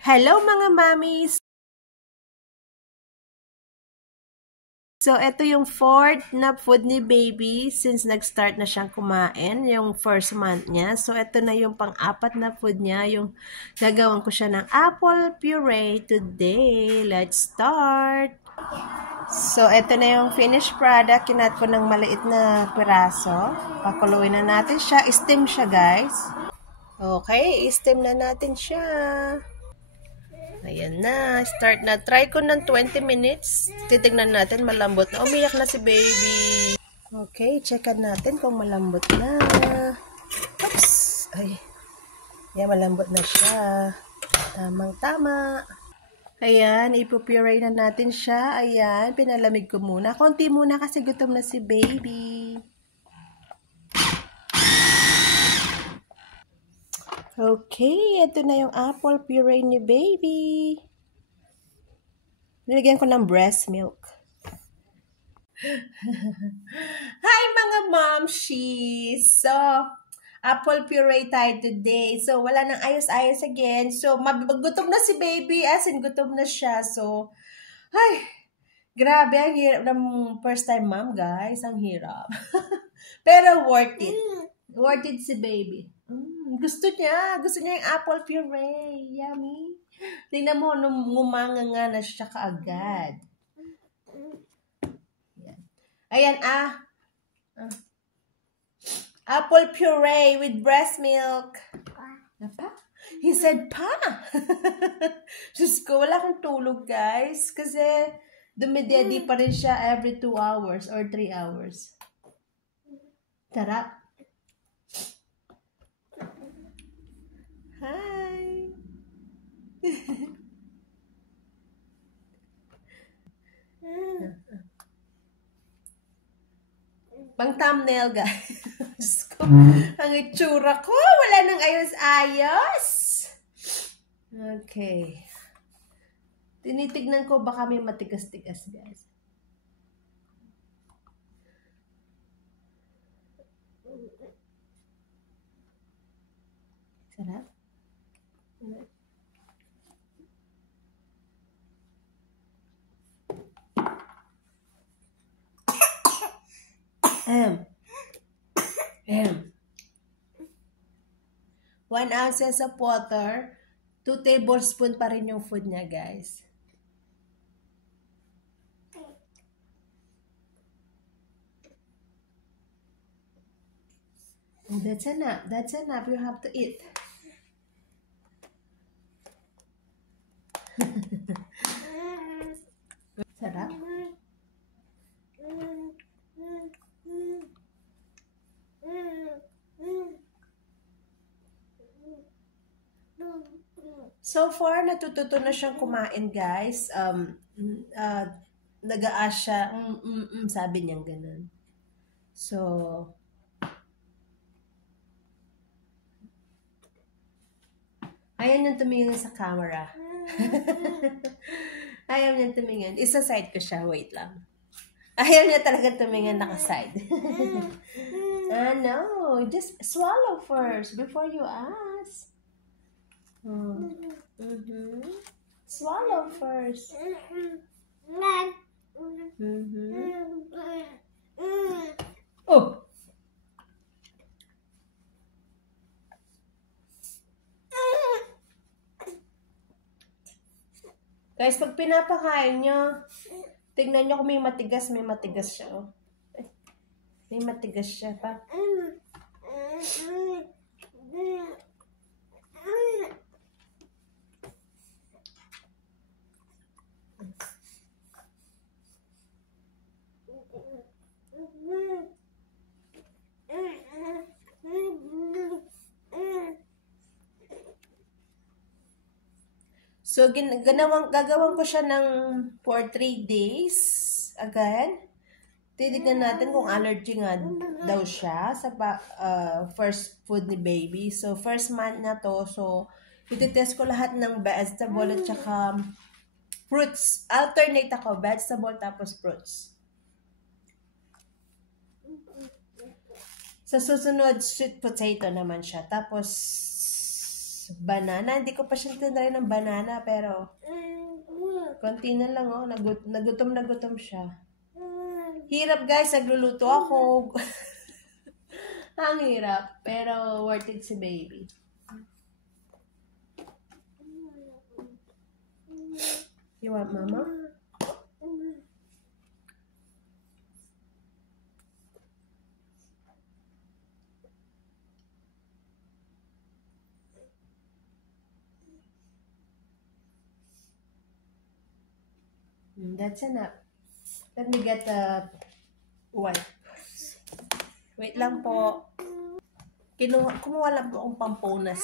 Hello mga mommies! So, ito yung fourth na food ni baby since nag-start na siyang kumain, yung first month niya. So, ito na yung pang-apat na food niya, yung gagawin ko siya ng apple puree today. Let's start! So, ito na yung finished product. Kinat ko ng maliit na piraso. Pakuluin na natin siya. Steam siya, guys. Okay, steam na natin siya. Ayan na, start na. Try ko ng 20 minutes. Titignan natin, malambot na. Umiyak na si baby. Okay, checkan natin kung malambot na. Oops! Ay, yan, malambot na siya. Tamang-tama. Ayan, ipupuree na natin siya. Ayan, pinalamig ko muna. Konti muna kasi gutom na si baby. Okay, ito na yung apple puree ni baby. Nilagyan ko ng breast milk. Hi mga momshies! So, apple puree tayo today. So, wala nang ayos-ayos again. So, gutom na si baby. As in, gutom na siya. So, ay, grabe. Ang hirap ng first time mom, guys. Ang hirap. Pero worth it. Worth it si baby. Gusto niya. Gusto niya yung apple puree. Yummy. Tingnan mo, ngumanga nga na siya kaagad. Ayan, apple puree with breast milk. Pa? He said, pa! Diyos ko, wala akong tulog, guys. Kasi, dumidedi pa rin siya every 2 hours or 3 hours. Tara. Hi! Pang thumbnail, guys. Diyos ko, ang itsura ko. Wala nang ayos-ayos. Okay. Tinitignan ko baka may matigas-tigas, guys. Sarap. Ahem. 1 ounces of water, 2 tablespoons pa rin yung food niya, guys. And that's enough. That's enough. You have to eat. Sarap. So far, natututo na siyang kumain, guys. Nag-a-ask siya, sabi niyang ganun. So, ayaw niyang tumingin sa camera. Ayaw niyang tumingin. Isa-side ko siya. Wait lang. Ayaw niya talaga tumingin naka-side. No. Just swallow first before you ask. Swallow first. Oh! Guys, pag pinapakain nyo, tignan nyo kung may matigas siya. Oh. May matigas siya pa. So, gagawin ko siya ng for 3 days. Again, titignan natin kung allergy nga daw siya sa first food ni baby. So, first month na to. So, ititest ko lahat ng vegetable at saka fruits. Alternate ako, vegetable tapos fruits. Sa susunod, sweet potato naman siya. Tapos, banana. Hindi ko pa siya tinry ng banana, pero konti na lang, oh. Nagutom na gutom siya. Hirap, guys. Nagluluto ako. Ang hirap. Pero worth it si baby. You want mama? That's enough. Let me get the wipe. Wait lang po. Kumuha lang po akong pampunas.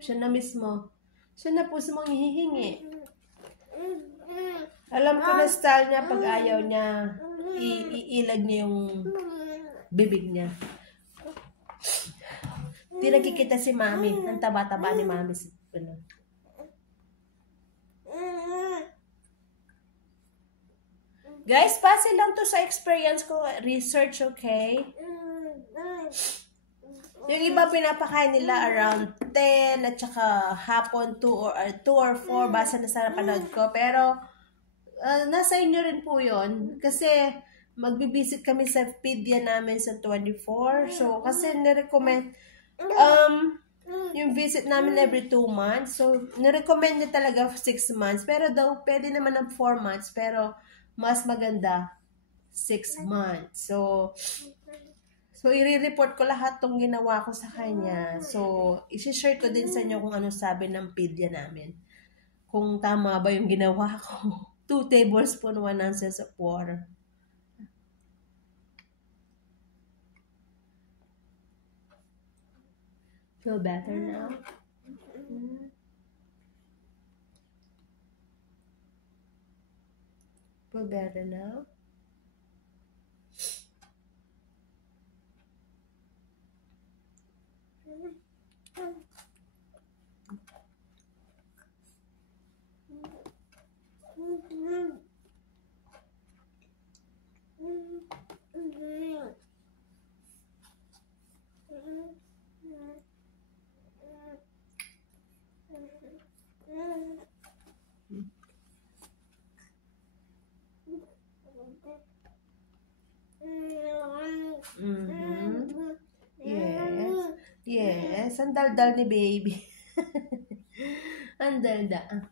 Siya na mismo. Siya na po sa mga hihingi. Alam ko na style niya pag ayaw niya, iilag niya yung bibig niya. Hindi nakikita si mami. Ang taba-taba ni mami. Guys, base lang to sa experience ko, research, okay? Yung iba pinapakain nila around 10 at saka hapon 2 or 4 base na sa napanood ko. Pero nasa inyo rin po yun. Kasi magbibisit kami sa pedia namin sa 24. So kasi nirecommend yung visit namin every 2 months. So nirecommend niya talaga 6 months. Pero daw pwede naman ng 4 months. Pero mas maganda 6 months. So i-report ko lahat tong ginawa ko sa kanya. So i-share ko din sa inyo kung ano sabi ng pedia namin. Kung tama ba yung ginawa ko. 2 tablespoons, 1 ounces of water. Feel better now? Feel better now? Yes. Yes. Ang daldal ni baby. Ang daldal.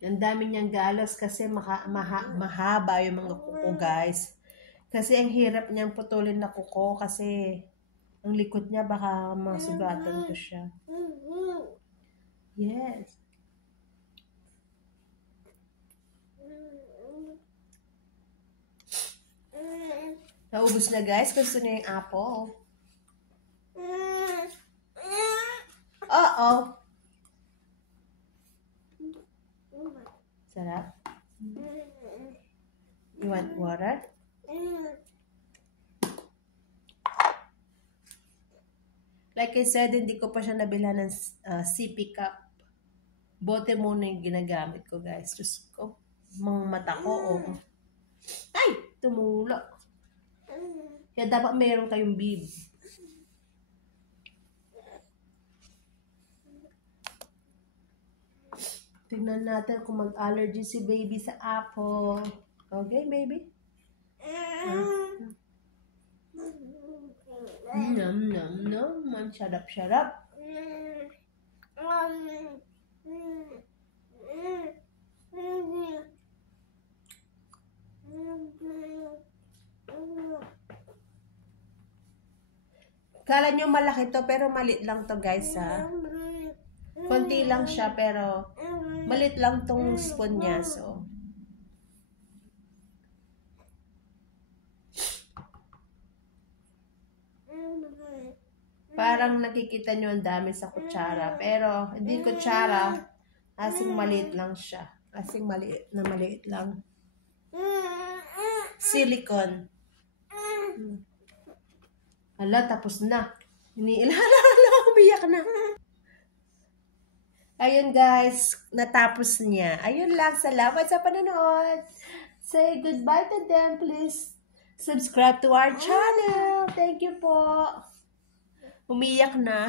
Ang dami niyang galos kasi mahaba yung mga kuko, guys. Kasi ang hirap niyang putulin na kuko kasi ang likod niya baka masugatan ko siya. Yes. Naubos na, guys. Gusto niya yung apple. Uh-oh. Sarap. You want water? Like I said, hindi ko pa siya nabilhan ng sippy cup. Bote muna yung ginagamit ko, guys. Diyos ko. Mga mata ko, oh. Ay! Tumulak. Kaya dapat mayroon kayong bib. Tignan natin kung mag-allergy si baby sa apple. Okay, baby? Nom, nom, nom. Mom, shut up, shut up. Kala nyo malaki to, pero maliit lang to, guys, ha? Konti lang siya, pero maliit lang tong spoon niya, so. Parang nakikita nyo ang dami sa kutsara, pero hindi kutsara, asing maliit lang siya. Asing maliit lang. Silicone. Hala, tapos na. Umiyak na. Ayun guys, natapos niya. Ayun lang, salamat sa panonood. Say goodbye to them, please. Subscribe to our channel. Thank you po. Umiyak na.